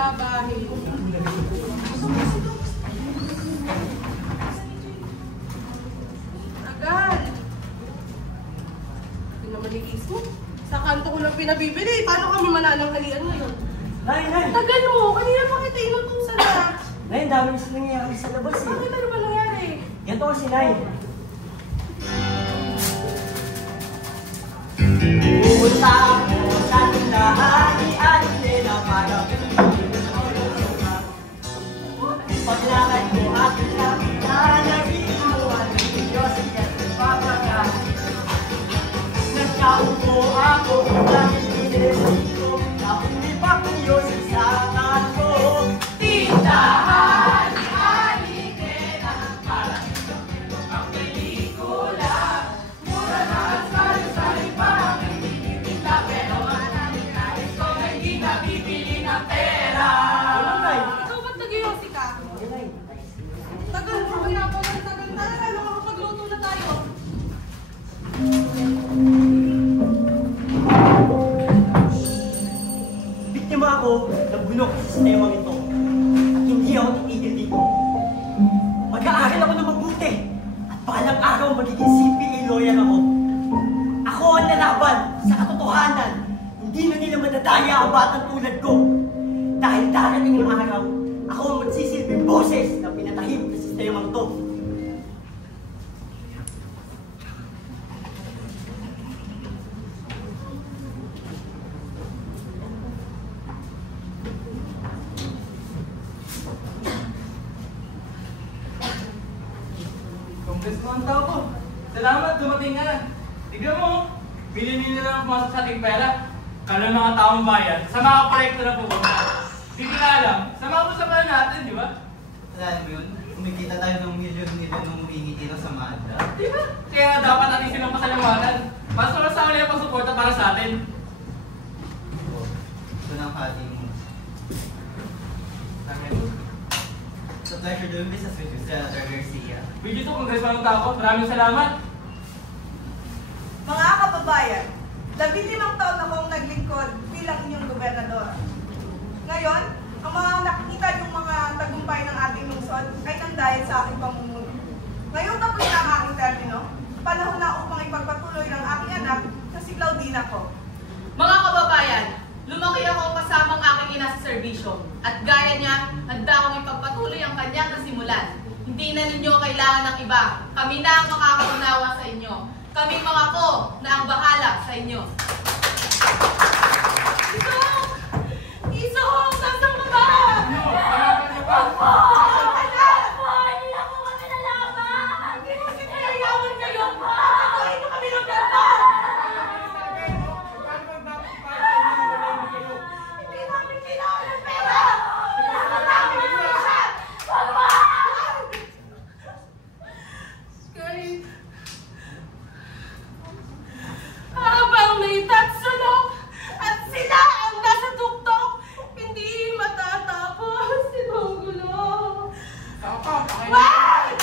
labahin. Tagal. Hindi naman ilis mo. Sa kanto ko lang pinabibili. Paano kami manananghalian ngayon? Nay! Tagal mo. Kanina pa kita inutusan na. Nay, ang dami na nangyayari sa labas eh. Bakit ano ba nangyari? Ganito kasi, Nay. Pumunta ako sa tindahan ni Ate na para paglakad ko aking nakita na inuwan ng Diyos at papaga. Nagkaupo ako dahil inisip ko na umipak ng Diyos sa sakan ko. Tindahan ni Ate na para isang pinong ang pelikula. Mura na ang sari-sari parang hindi pero maraming nais ko na hindi nabibili ng pera. Ikaw ba't nag-iyosi ka? Tagal mo. Kaya pa lang tagal. Talaga makakapagluto na tayo. Biktima ako ng bulok sa sistemang ito at hindi ako titigil dito. Mag-aaral ako ng mabuti at balang araw magiging CPA lawyer ako. Ako ang lalaban sa katotohanan. Hindi na nila madadaya ang batang tulad ko. Dahil darating ang araw, ako ang magsisilbing boses na pinatahimik sa sistemang ito. Congressman tao ko. Salamat, dumating ka na. Tignan mo, bilhin nila lang pumasok sa ating pera. Kala mga taong bayan, sa mga proyekto na pupunta. Hindi ko na alam, sa mga usapan natin, di ba? Alam mo yun, kumikita tayo ng milyon-milyon nung humingi dito sa Mada. Di ba? Kaya nga dapat natin silang pasaliwanan. Para sa uli ang pagsuporta para sa atin. Ito na ang hati mo. It's a pleasure doing business with you, Senator Garcia. Video to, Congressman tao ko. Maraming salamat. Mga kababayan, 15 taon akong naglingkod bilang inyong gobernador. Ngayon, ang mga nakikita yung mga tagumpay ng ating lungsod ay nang dahil sa aking pamumuno. Ngayon tapos na ang aking termino, panahon na upang ipagpatuloy ng aking anak na si Claudina ko. Mga kababayan, lumaki ako kasamang aking ina sa serbisyo at gaya niya, handa akong ipagpatuloy ang kanyang nasimulan. Hindi na ninyo kailangan ng iba. Kami na ang makakaunawa sa inyo. Kami mga ko na ang bahala sa inyo. Isong! Isong! Nasaan ka ba? Harapan niyo pa. Hindi na po kami nalaman! Hindi mo sinayayawan kayo! Atuhin mo kami ng ganda! Hindi namin kailangan ng pera! Kailangan namin ng pera! Papa! Kahit habang may tatsulok at sila ang nasa tuktok, hindi matatapos itong gulo. Wag!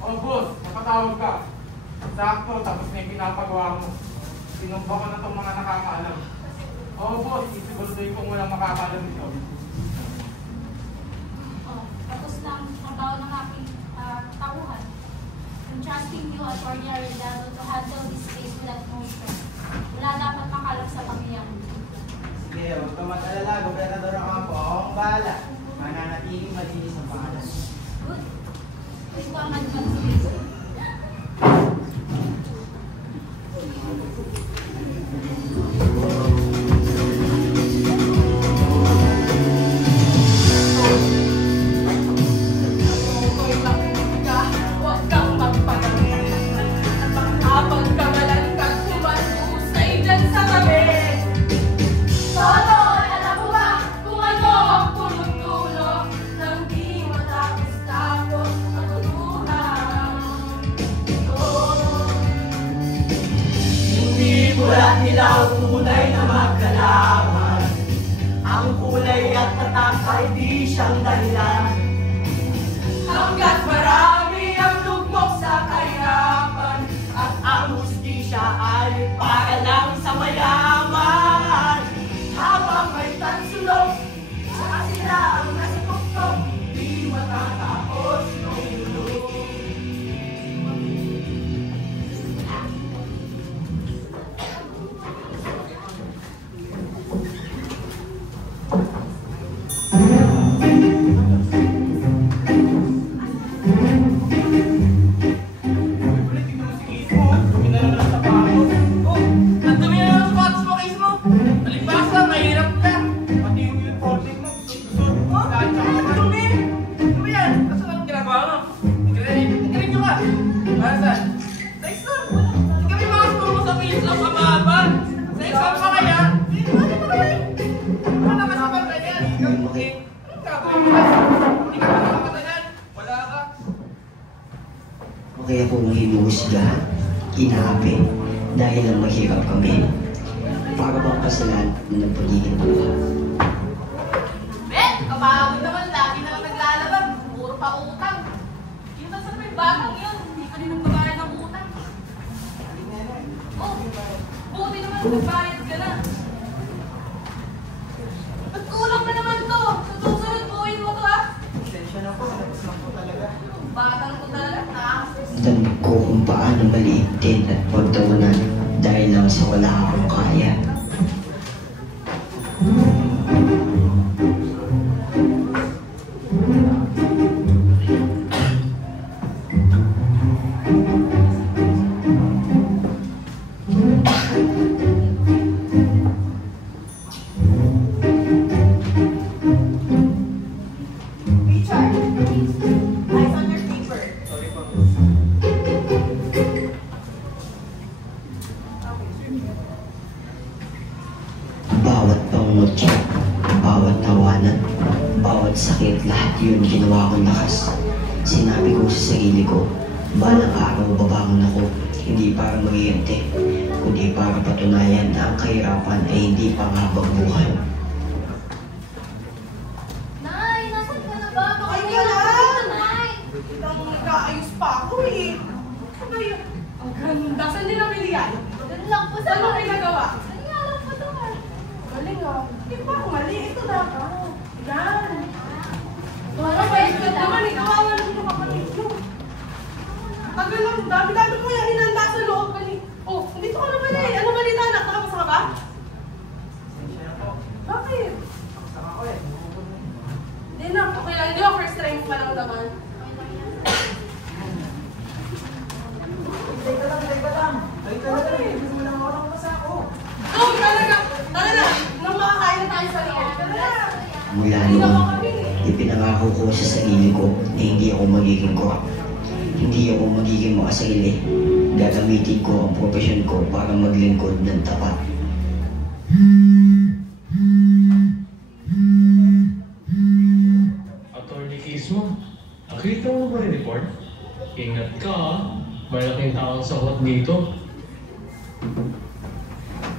Oh, boss, napatawag ka. Sakto, tapos na yung pinapagawa mo. Sinumba ko na itong mga nakakaalam. Oh, boss, isiguraduhin kong walang makakaalam nito. Tapos na ang trabaho ng aking tauhan. I'm trusting you, Atty. Arellano, to handle this case without motion. Wala dapat makalam sa pangyayari. Sige, huwag ka mag-alala, gobernador ako po. Ako ang bahala. Mananatiling malinis ang pangalan. Good. Ito ang advance. Huwag kang magpagaling at makapag kamalan kang tumatusay dyan sa tabi. Todo, alam mo ba kung ano ang tulog-tulog nang di matapos-tapos matuluhan? Hindi mula ilaw tunay na magkalaman. Ang kulay at tatak ay di siyang dahilan. Hanggat marami ang tugmok sa kahirapan At ang hustisya ay para lang sa kaya kung hinuhusga, inaapi, dahil lang mahirap kami. Para bang kasalanan ng pagiging buha. Kapagod naman, lagi na lang naglalabag. Puro pa utang. Yung nasa may batang yun, hindi ka rin nagbabayad ng utang. Oh, buti naman nagbayad ka na. Ba't kulang na naman to? Sa susunod, buuin mo to ha? Pasensya na po, nagpas lang po talaga. Batang ko talaga, nakasis. Damig ko kung paano maliitin at pagtawanan dahil lang sa wala akong kaya. Richard, eyes on your paper. Sorry po. Bawat pangungutya, bawat tawanan, bawat sakit, lahat yun ginawa kong lakas. Sinabi ko sa sarili ko, balang araw babangon ako, hindi para mag-iinte, kundi para patunayan na ang kahirapan ay hindi panghabang buhay. Nay, nasan ka na ba? Baka Ay, hindi wala. ka dito, Nay. Ilang nag-aayos pa ako eh. Ano ba yun? Ang ganda. Saan din nabili yan? Ganun lang po sa Saan mo pinagawa? Ano nga lang po to, Mar? Galing ah. Hindi pa ako mali. Ito dapat. Yan. Parang Ay, ganda naman eh. Kawawa naman yung kapatid nyo. Tagal lang. Dami-dami ko yung hinanda sa loob. Oh, dito ka na pala eh. Ano balita anak? Nakapasa ka ba? Pasensya na po. Bakit? Saka ako eh. Hindi na. Okay lang. Hindi ako first try mo pa lang naman. Tay ka lang, tay ka lang. Tay ka lang, hindi mo lang ako pasa ako. Oh, talaga. Tara na. Nang makakain na tayo sa loob. Tara na. Mula Hindi na ako noon, kami. ipinangako ko sa sarili ko na hindi ako magiging corrupt. Hindi ako magiging makasarili. Gagamitin ko ang profesyon ko para maglingkod ng tapat. Attorney Kismo, nakita mo ba yung report? Ingat ka ha, malaking taong sakot dito.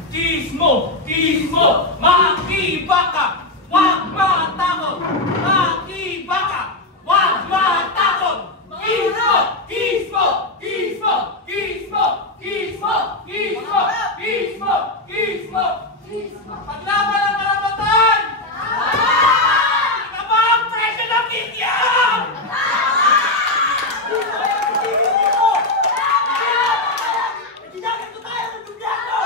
Kismo! Kismo! Makiba ka! Huwag matakot! Makiba ka! Huwag matakot! Kismo! Kismo! Kismo! Kismo! Kismo! Kismo! Kismo! Kismo! Paglaban ang karapatan! Ika ba ang presyo ng kikiam? Ginagad ko tayo ng gobyerno!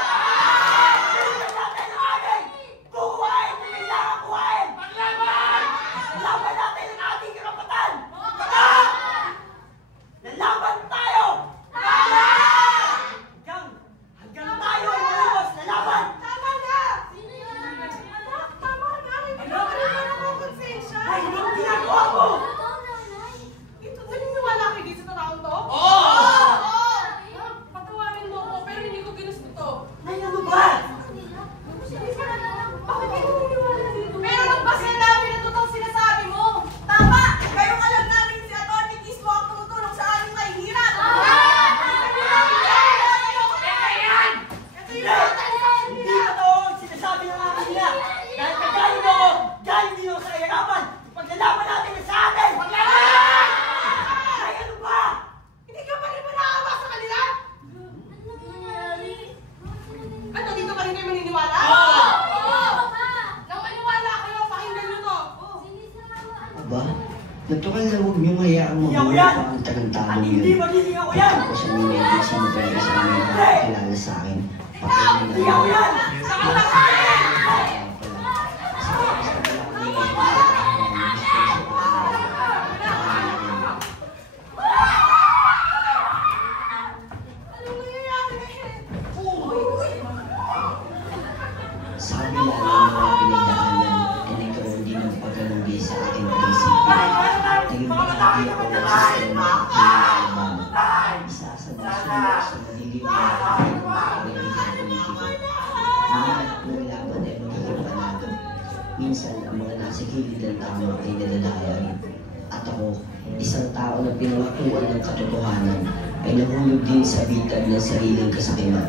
Ginagad natin ang aming buhay! Kailangan buhayin! Paglaban! Laban natin ang ating karapatan! Lalaban tayo! Hanggang tayo ay malimos na laban! Tama na! Anak, tama na! Hindi ka pa naman ako konsensya! Ay, ano ang ginagawa mo? Ito, naniniwala kayo dito sa taong to? Oo! Patawarin mo ako, pero hindi ko ginusto to. Ay, ano ba? Bakit kayo naniniwala dito? Pero nagbasin namin ang totoong sinasabi mo! Tama! Ngayong alam namin si Atty. Kismo ang tumutulong sa aming mahihirap! Ito yung Hindi totoo ang sinasabi ng mga kanila! Dahil kagaling ako, galing din ako sa kahirapan! Paglalaban natin na sa atin! Ay, ano ba? Hindi ka pa rin ba naawa sa kanila? Ano, dito pa rin kayo maniniwala? Nang maniwala kayo, pakinggan nyo to. Aba, natural na huwag niyong hayaang Hindi ako mabuhay yan! pa ang tarantado At hindi yun. magiging ako yan! Ako sa mga hindi sino talaga sa mga nakakilala sa akin. Pakailan na Hindi ako yan! Anong nangyayari? Sa kabila ng mga pinagdaanan ay nagkaroon din ng pagkalugi sa aking prinsipyo. Naging bahagi ako ng sistema at pinaglaban. Isa sa mga sulok sa magiging pinagdaanan ng pagkakalitan politiko. Lahat ng laban ay magiging panalo. Minsan ang mga nasa gilid ng tama ay nadadaya rin. At ako, isang tao na pinangakuan ng katotohanan, ay ay nahulog din sa bitag ng sariling kasakiman.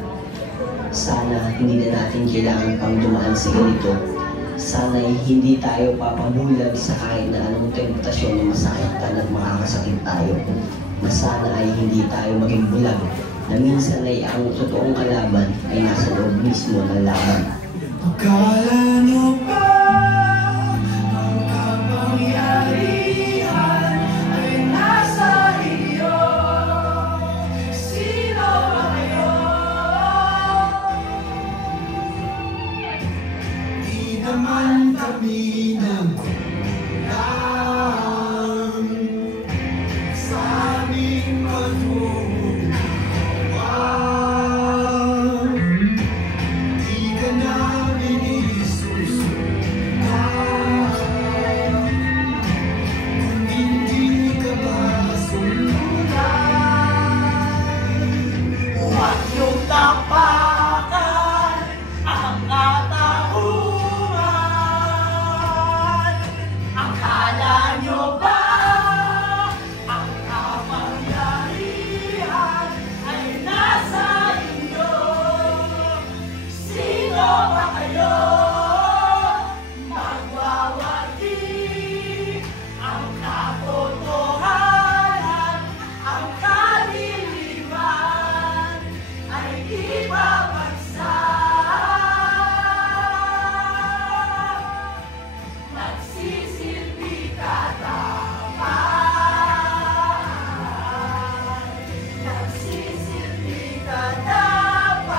Sana hindi na natin kailangan pang dumaan sa ganito. Sana hindi tayo papabulag sa kahit na anong temptasyon na masaktan at makakasakit tayo. Na sana ay hindi tayo maging bulag, na minsan ay ang totoong kalaban ay nasa loob mismo ng laban. Akala nyo ba ang kapangyarihan ay nasa iyo? Sino ba kayo? Di naman kami nagkulang sa aming paghuhuwag. Di ka namin isusundan kung hindi ka masundan. Huwag niyong tapakan ang katauhan. Akala niyo ba ang kapangyarihan ay nasa inyo? Sino ba kayo? Magwawagi ang katotohanan, ang kaliliman ay ibabagsak. Nagsisilbi ka dapat. Nagsisilbi ka dapat.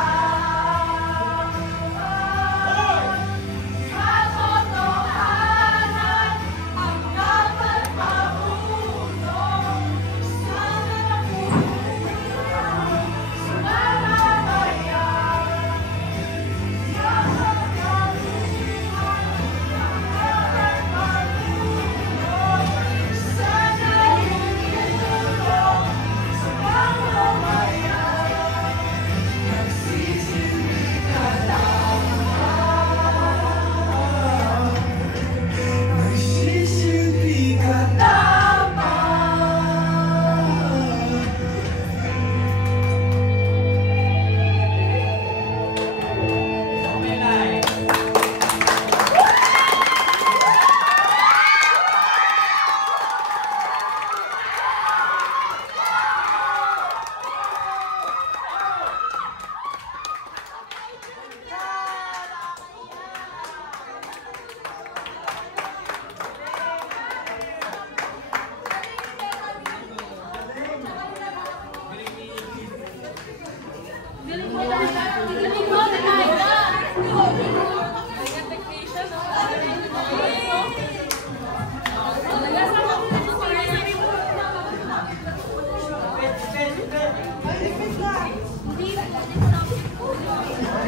Katotohanan ang dapat marunong sa napupunan, sa mamamayan. Yakap kaluhan ang dapat marunong sa nalululong, sa mamamayan. Nagsisilbi ka dapat. Nagsisilbi ka dapat. Ay, wait lang.